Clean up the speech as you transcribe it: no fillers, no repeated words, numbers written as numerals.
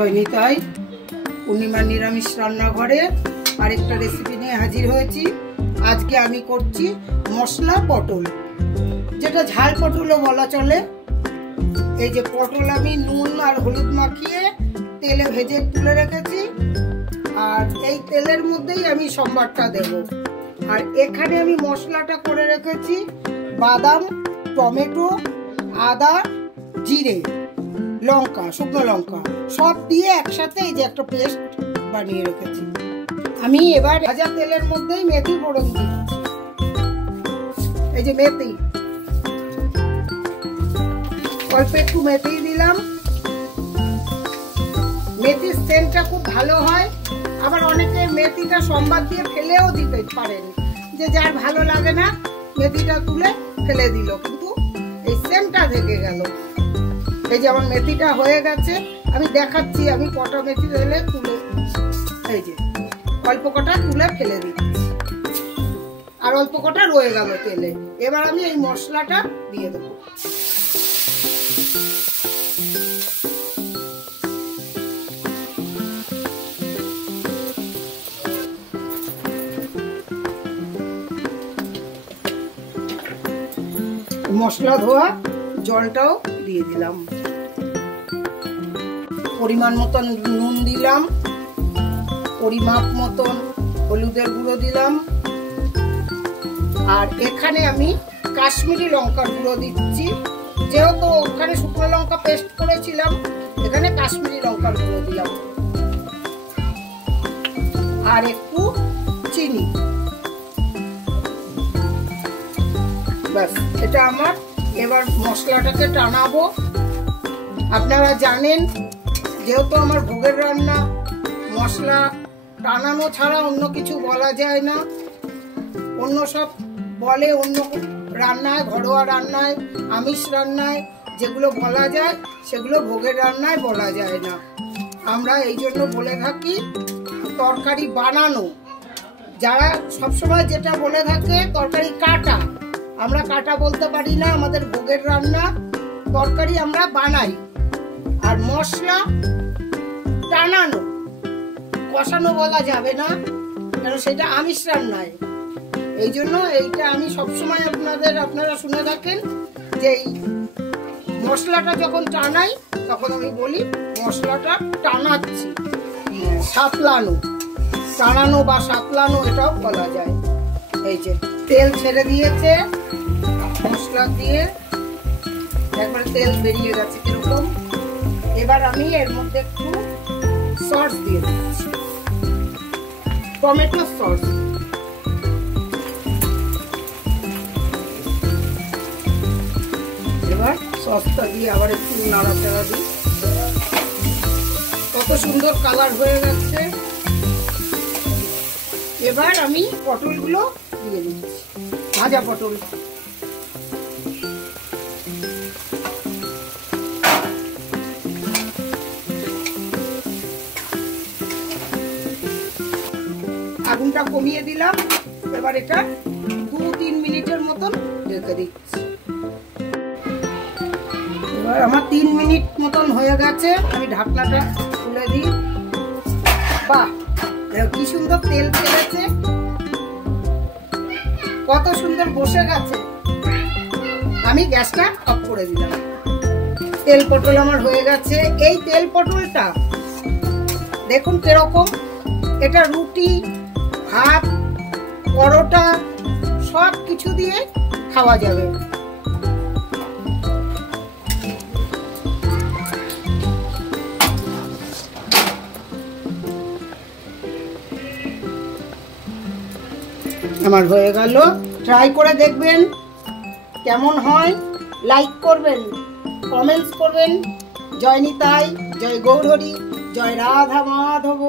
জয়নিতাই পূর্ণিমার নিরামিষ রান্নাঘরে আরেকটা রেসিপি নিয়ে হাজির হয়েছি। আজকে আমি করছি মশলা পটল, যেটা ঝাল পটলও বলা চলে। এই যে পটল আমি নুন আর হলুদ মাখিয়ে তেলে ভেজে তুলে রেখেছি, আর এই তেলের মধ্যেই আমি সম্বারটা দেব। আর এখানে আমি মশলাটা করে রেখেছি বাদাম, টমেটো, আদা, জিরে, লঙ্কা, শুকনো লঙ্কা সব দিয়ে একসাথে এই যে একটা পেস্ট বানিয়ে রেখেছি। আমি এবার ভাজা তেলের মধ্যেই মেথি ফোড়ন দিচ্ছি। এই যে মেথি, অল্প একটু মেথি দিলাম। মেথির সেন্টটা খুব ভালো হয়। আবার অনেকে মেথিটা সম্বাদ দিয়ে ফেলেও দিতে পারেন, যে যার ভালো লাগে না মেথিটা তুলে ফেলে দিল, কিন্তু এই সেন্টটা থেকে গেল। এই যে আমার মেথিটা হয়ে গেছে, আমি দেখাচ্ছি আমি কটা মেথি দিলে তুলে, এই যে অল্প কটা তুলে ফেলে দিচ্ছি, আর অল্প কটা রয়ে গেল তেলে। এবার আমি এই মশলাটা দিয়ে দেবো। মশলা ধোয়া জলটাও দিয়ে দিলাম, পরিমাণ মতন নুন দিলাম, পরিমাপ মতন হলুদের গুঁড়ো দিলাম, আর এখানে আমি কাশ্মীরি লঙ্কার গুঁড়ো দিচ্ছি। যেহেতু ওখানে শুকনো লঙ্কা পেস্ট করেছিলাম, এখানে কাশ্মীরি লঙ্কার গুঁড়ো দিলাম, আর একটু চিনি। ব্যাস, এটা আমার। এবার মশলাটাকে টানাবো। আপনারা জানেন, যেহেতু আমার ভোগের রান্না, মশলা টানানো ছাড়া অন্য কিছু বলা যায় না। অন্য সব বলে, অন্য রান্নায়, ঘরোয়া রান্নায়, আমিষ রান্নায় যেগুলো বলা যায় সেগুলো ভোগের রান্নায় বলা যায় না। আমরা এই জন্য বলে থাকি তরকারি বানানো। যারা সবসময় যেটা বলে থাকে তরকারি কাটা, আমরা কাটা বলতে পারি না। আমাদের ভোগের রান্না তরকারি আমরা বানাই, আর মশলা টানানো, কষানো বলা যাবে না, কারণ সেটা আমিষ রান্নায়। এই জন্য এইটা আমি সবসময় আপনারা শুনে থাকেন যে এই মশলাটা যখন টানাই তখন আমি বলি মশলাটা টানাচ্ছি। সাতলানো, টানানো বা সাতলানো এটাও বলা যায়। এই যে তেল ছেড়ে দিয়েছে মশলা দিয়ে, একবার তেল বেরিয়ে গেছে কিরকম। এবার আমি এর মধ্যে একটু সস দিয়ে দিচ্ছি, টমেটো সস। এবার সসটা দিয়ে আবার একটু নাড়াচাড়া দিই। কত সুন্দর কালার হয়ে গেছে। এবার আমি পটলগুলো দিয়ে দিচ্ছি, ভাজা পটল। আগুনটা কমিয়ে দিলাম। এবার এটা 2-3 মিনিটের মতন রেখে দিচ্ছি। এবার আমার 3 মিনিট মতন হয়ে গেছে, আমি ঢাকনাটা খুলে দিই। বাহ, কি সুন্দর তেল ছেড়েছে, কত সুন্দর বসে গেছে। আমি গ্যাসটা অফ করে দিলাম। তেল পটল আমার হয়ে গেছে। এই তেল পটলটা দেখুন কিরকম, এটা রুটি, ভাত, পরোটা সব কিছু দিয়ে খাওয়া যাবে। আমার হয়ে গেল। ট্রাই করে দেখবেন কেমন হয়, লাইক করবেন, কমেন্টস করবেন। জয় নিতাই, জয় গৌরহরি, জয় রাধা মাধব।